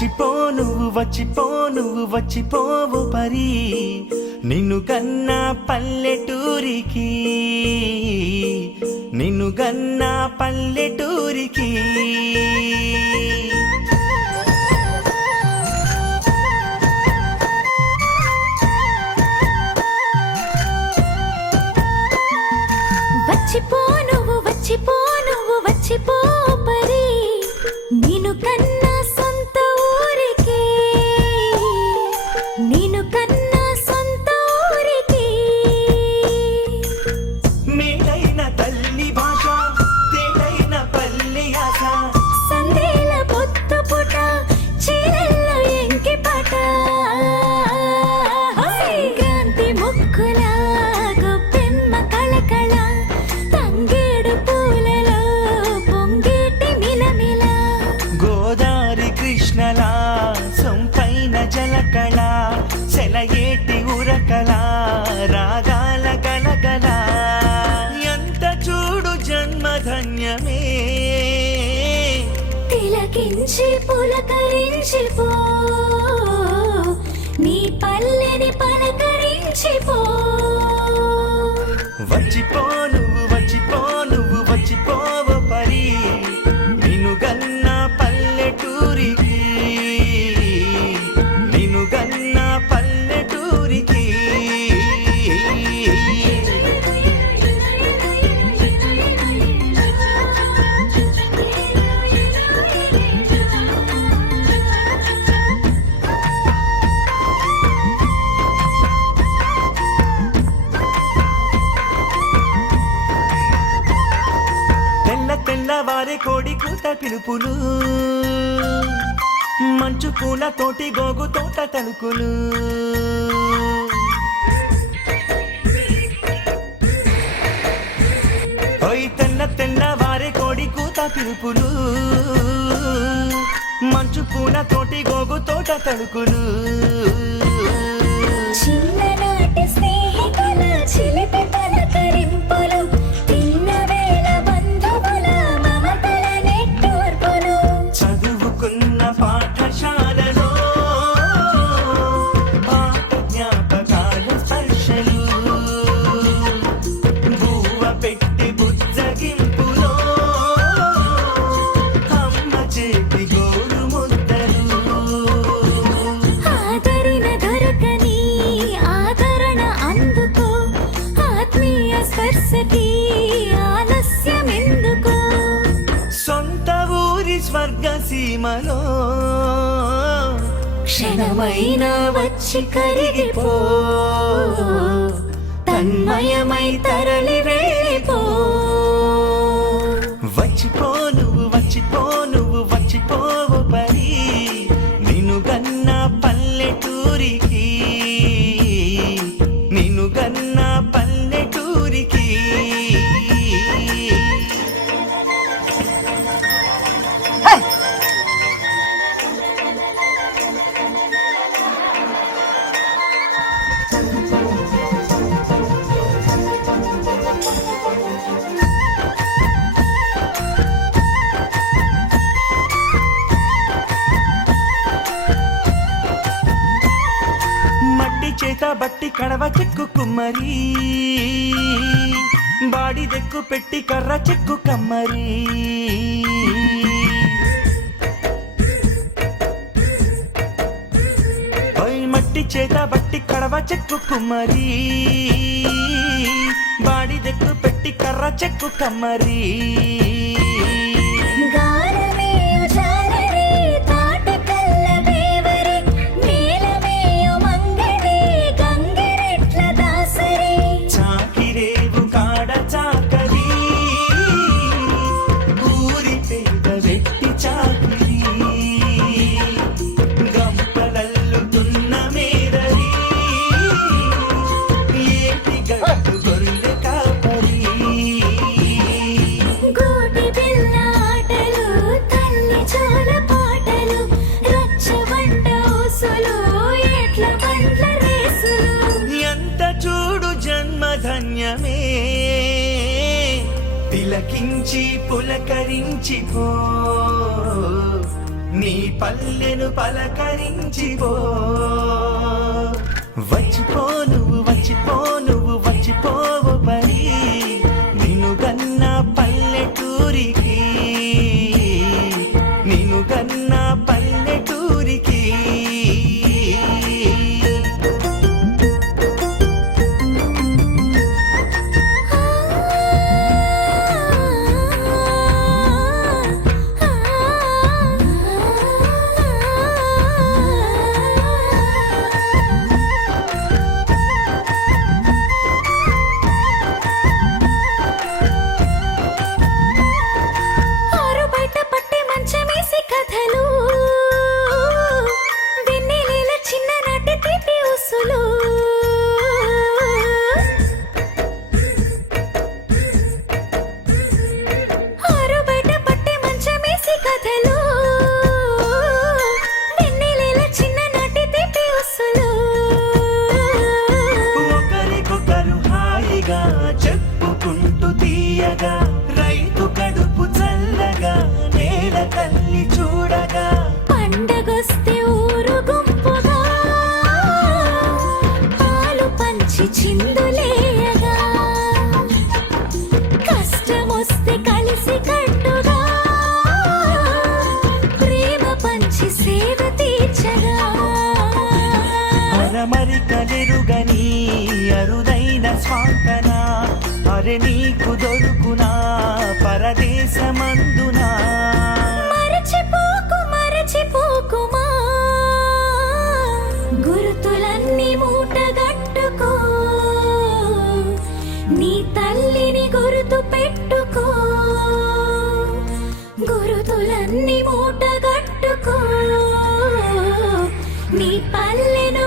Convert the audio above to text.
వచ్చిపో నువ్వు వచ్చిపో నువ్వు వచ్చిపోవు పరి నిన్ను కన్నా పల్లెటూరికి నిన్ను కన్నా పల్లెటూరికి. తిలకించి పులకరించి పో. నీ పల్లెని పలకరించి పో. వచ్చిపో తెల్ల తెల్లవారి కోడి కూత పిలుపులు. మంచు పూల తోటి గోగు తోట తలుకులు. ఓయ్ తెల్ల తెల్లవారి కోడి కూత పిలుపులు. మంచు పూల తోటి గోగు తోట తలుకులు. చిన్ననాటి స్నేహితుల చిలిపి సొంత ఊరి స్వర్గ సీమలో క్షణమైన వచ్చి కరిగిపో. తన్మయమై తరలి పెట్టి కడవ చెక్కు కుమ్మరి. బాడి దెక్కు పెట్టి కర్ర చెక్కు కమ్మరి. పై మట్టి చేత బట్టి కడవ చెక్కు కుమ్మరి. బాడి దెక్కు పెట్టి కర్ర చెక్కు కమ్మరీ. గట్టు గొర్రె చూడు తిలకించి పులకరించి పో నీ పల్లెను పలకరించిపో. వచ్చిపో నువ్వు చిందులేయగా కష్టమొస్తే కలిసి కట్టుగా. ప్రేమ పంచి సేవ తీర్చగా. మరి కదిరుగని అరుదైన స్వాంతన. అరే నీకు దొరుకునా పరదేశమందునా. పల్లెను